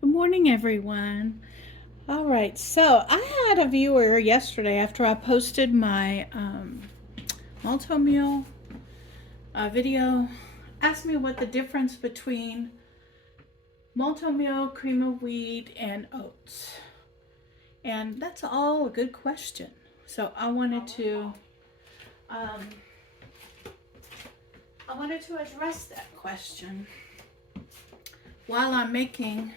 Good morning, everyone. All right, so I had a viewer yesterday after I posted my Malto-Meal video ask me what the difference between Malto-Meal, cream of wheat, and oats. And that's all a good question. So um, I wanted to address that question while I'm making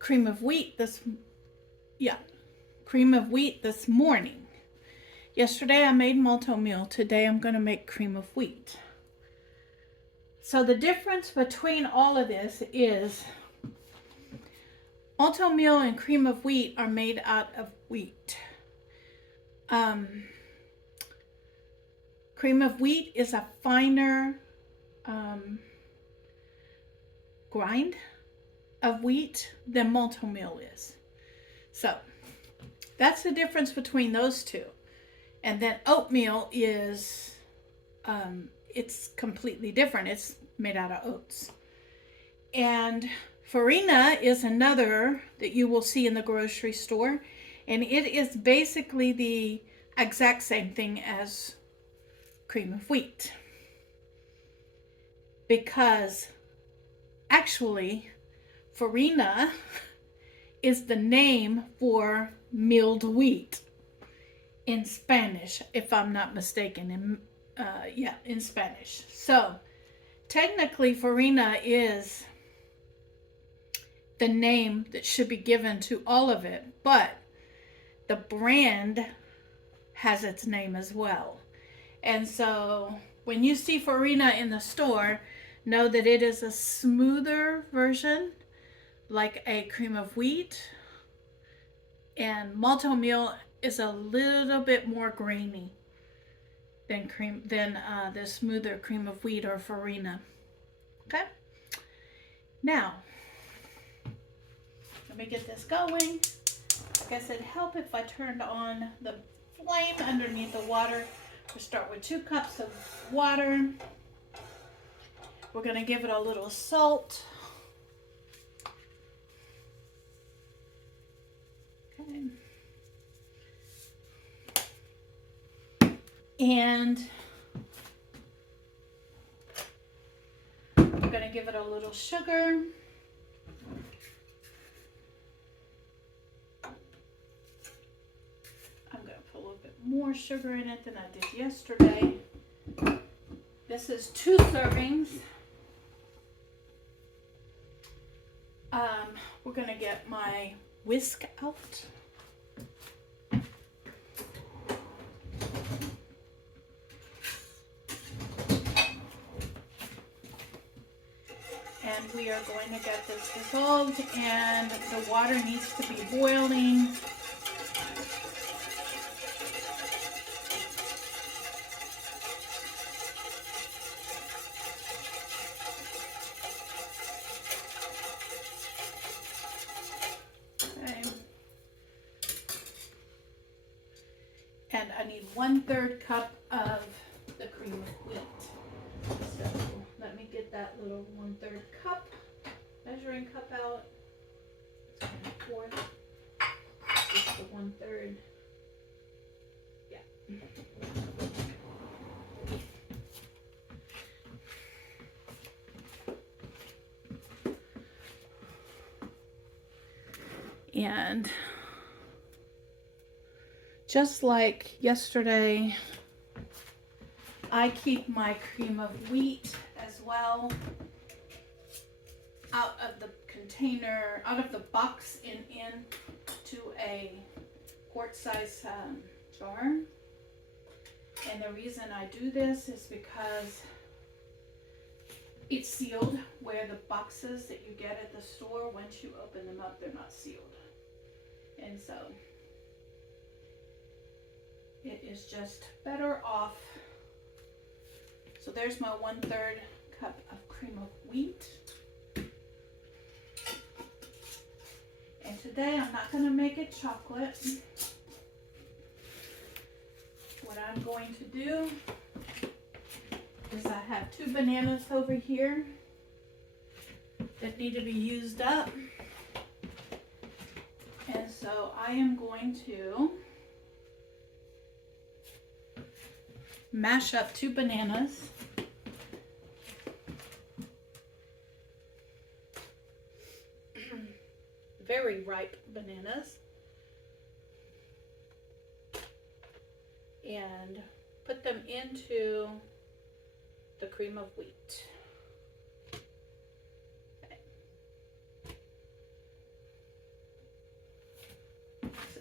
cream of wheat yeah, cream of wheat this morning. Yesterday I made Malto-Meal. Today I'm going to make cream of wheat. So the difference between all of this is Malto-Meal and cream of wheat are made out of wheat. Cream of wheat is a finer grind of wheat than Malto-Meal is. So that's the difference between those two. And then oatmeal is it's completely different. It's made out of oats. And farina is another that you will see in the grocery store, and it is basically the exact same thing as cream of wheat, because actually farina is the name for milled wheat in Spanish, if I'm not mistaken. In Spanish. So technically farina is the name that should be given to all of it, but the brand has its name as well. And so when you see farina in the store, know that it is a smoother version, like a cream of wheat, and Malto-Meal is a little bit more grainy than the smoother cream of wheat or farina. Okay, now let me get this going. Like I said, help if I turned on the flame underneath the water. We start with 2 cups of water. We're going to give it a little salt. Okay. And we're going to give it a little sugar. I'm going to put a little bit more sugar in it than I did yesterday. This is 2 servings. We're going to get my whisk out. And we are going to get this dissolved, and the water needs to be boiling. Okay. And I need 1/3 cup of the cream of wheat. So let me get that little 1/3 cup measuring cup out. It's 1/4. Just the 1/3. Yeah. And just like yesterday, I keep my cream of wheat as well out of the container, out of the box, to a quart-size jar. And the reason I do this is because it's sealed, where the boxes that you get at the store, once you open them up, they're not sealed. And so it is just better off. So there's my 1/3 cup of cream of wheat. And today I'm not going to make it chocolate. What I'm going to do is I have 2 bananas over here that need to be used up. So I am going to mash up 2 bananas. Very ripe bananas. And put them into the cream of wheat. Okay. So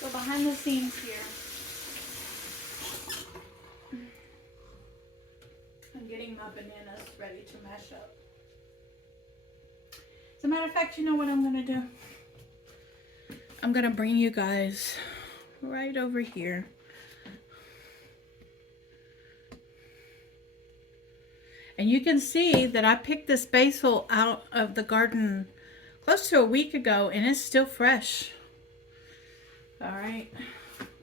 So behind the scenes here, I'm getting my bananas ready to mash up. As a matter of fact, you know what I'm gonna do? I'm gonna bring you guys right over here. And you can see that I picked this basil out of the garden close to a week ago and it's still fresh. All right,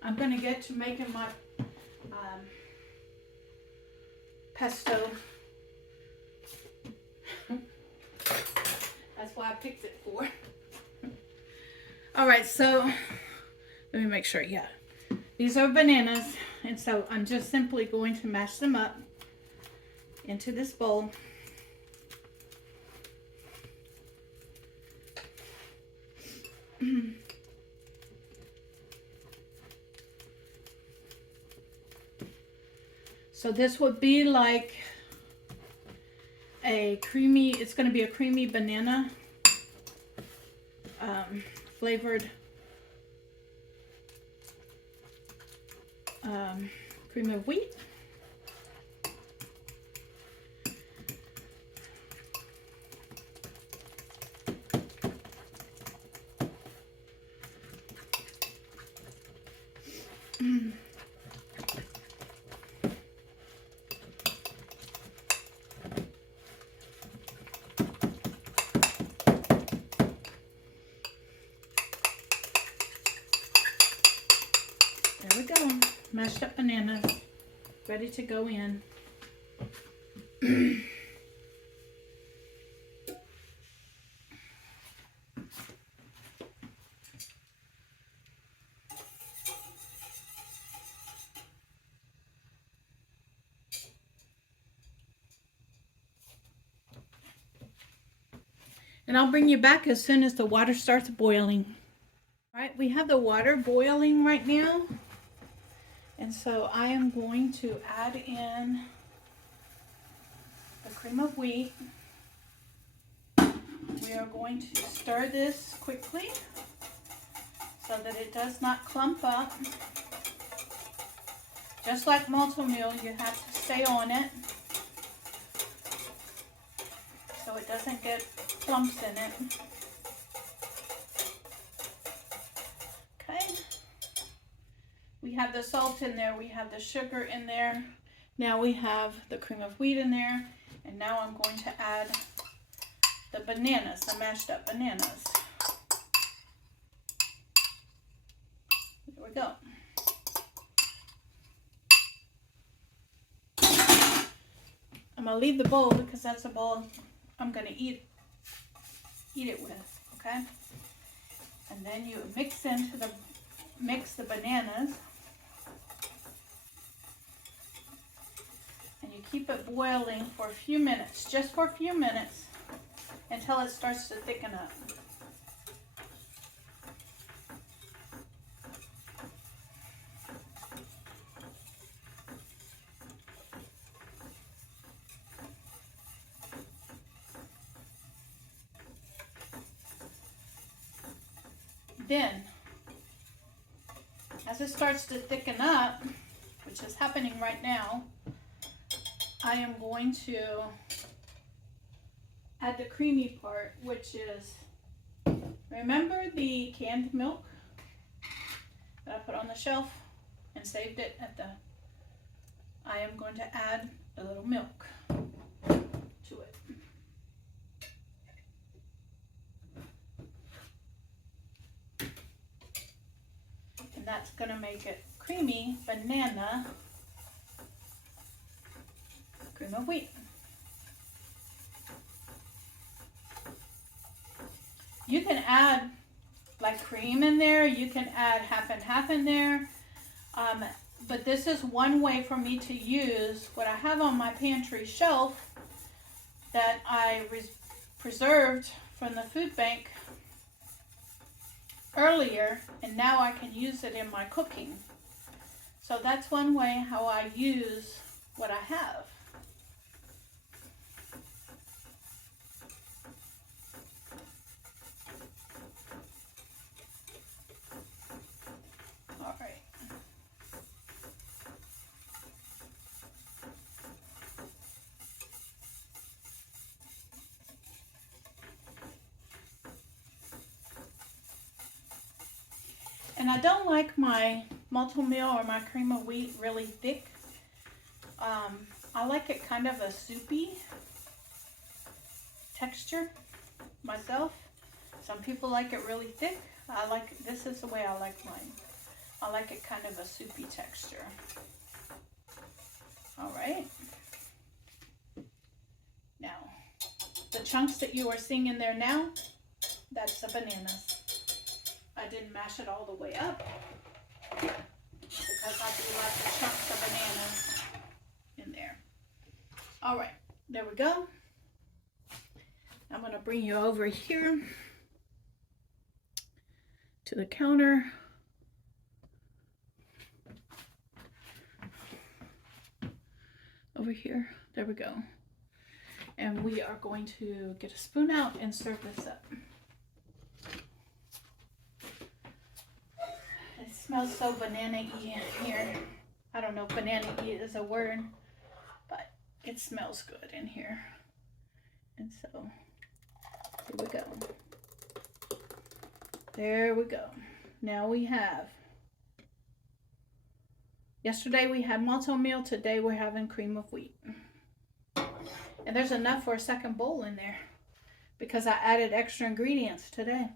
I'm gonna get to making my pesto. That's why I picked it for. All right, so let me make sure, yeah. These are bananas, and so I'm just simply going to mash them up into this bowl. So this would be like a creamy, it's going to be a creamy banana flavored cream of wheat. There we go. Mashed up bananas, ready to go in. And I'll bring you back as soon as the water starts boiling. All right, we have the water boiling right now. And so I am going to add in the cream of wheat. We are going to stir this quickly so that it does not clump up. Just like Malt-O-Meal, you have to stay on it so it doesn't get clumps in it. Okay. We have the salt in there, we have the sugar in there. Now we have the cream of wheat in there, and now I'm going to add the bananas, the mashed up bananas. There we go. I'm gonna leave the bowl because that's a bowl I'm gonna eat it with, okay? And then you mix the bananas, and you keep it boiling for a few minutes, just for a few minutes, until it starts to thicken up. Then, as it starts to thicken up, which is happening right now, I am going to add the creamy part, which is, remember the canned milk that I put on the shelf and saved it at the, I am going to add a little milk to it. And that's going to make it creamy banana cream of wheat. You can add like cream in there, you can add half and half in there, but this is one way for me to use what I have on my pantry shelf that I preserved from the food bank earlier, and now I can use it in my cooking. So that's one way how I use what I have. All right. And I don't like my multi-meal or my cream of wheat really thick. I like it kind of a soupy texture myself. Some people like it really thick. This is the way I like mine. I like it kind of a soupy texture. All right. Now, the chunks that you are seeing in there now, that's the bananas. I didn't mash it all the way up because I do like the chunks of bananas in there. All right, there we go. I'm going to bring you over here to the counter. Over here, there we go. And we are going to get a spoon out and serve this up. It smells so banana-y in here. I don't know if banana-y is a word, but it smells good in here. And so, here we go. There we go. Now we have, yesterday we had multi-meal, today we're having cream of wheat. And there's enough for a second bowl in there because I added extra ingredients today.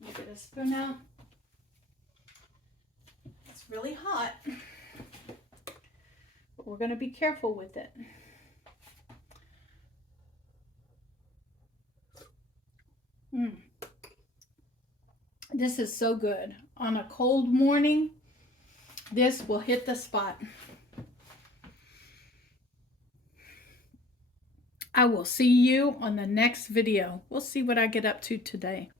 You get a spoon out. It's really hot, but we're going to be careful with it. This is so good. On a cold morning, this will hit the spot. I will see you on the next video. We'll see what I get up to today.